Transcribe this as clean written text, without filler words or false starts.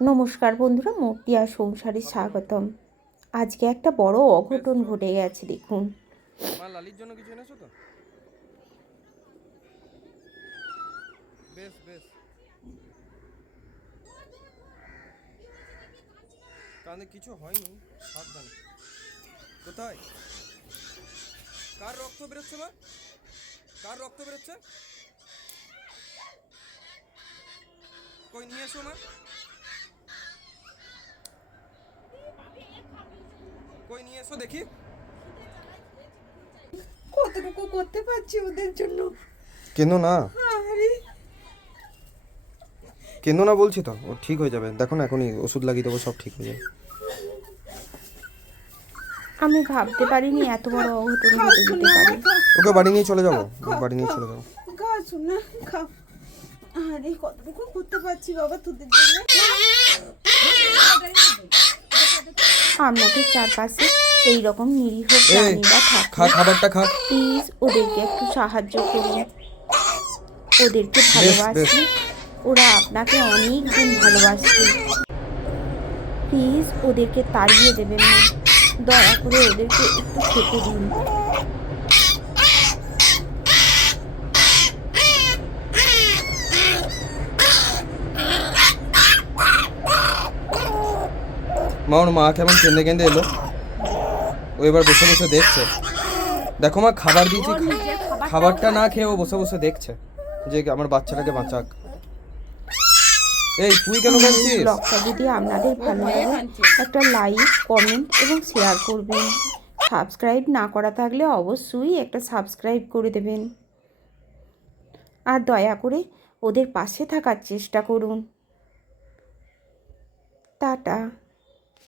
নমস্কার বন্ধুরা, মর্তিয়া সংসারে স্বাগতম। আজকে একটা বড় অঘটন ঘটে গেছে দেখুন। মা লালির জন্য কিছু এনেছো তো? বেশ বেশ, কারণে কিছু হয়নি, সাবধানে। কোথায়? কার রক্ত বেরোচ্ছে মা? কার রক্ত বেরোচ্ছে? কই নিয়ে এসো মা, কই নিয়ে এসো দেখি। কতটুকু করতে পারছি ওদের জন্য। কেঁদো না, আরে কেঁদো না বলছি তো, ও ঠিক হয়ে যাবে। দেখো না, এখনই ওষুধ লাগিয়ে দেবো, সব ঠিক হয়ে যাবে। আমি ভাবতে পারিনি এত বড় অঘটন ঘটে যেতে পারে। ওকে বাড়ি নিয়ে চলে যাবো, বাড়ি নিয়ে চলে যাবো। খাও শোনা, খাও। আরে কতটুকু করতে পারছি বাবা তোদের জন্য। আপনাদের চারপাশে এইরকম নিরীহ এই প্রাণীরা খা, থাকলে খাবারটা খা। প্লিজ ওদেরকে একটু সাহায্য করুন। ওদেরকে বেশ বেশ, ভালোবাসলে ওরা আপনাকে অনেক গুণ ভালোবাসবে। প্লিজ ওদেরকে তাড়িয়ে দেবেন না, দয়া করে ওদেরকে একটু খেতে দিন। মা ওর মা কেমন কেঁদে কেঁদে এলো। ও এবার বসে বসে দেখছে। দেখো মা, খাবার দিয়েছি, খাবারটা না খেয়ে ও বসে বসে দেখছে যে আমার বাচ্চাটাকে বাঁচাক। এই তুই কেন আমার এই কাঁদছিস? ব্লগটা যদি আপনাদের ভালো লাগে একটা লাইক, কমেন্ট এবং শেয়ার করবেন। সাবস্ক্রাইব না করা থাকলে অবশ্যই একটা সাবস্ক্রাইব করে দেবেন। আর দয়া করে ওদের পাশে থাকার চেষ্টা করুন। টাটা।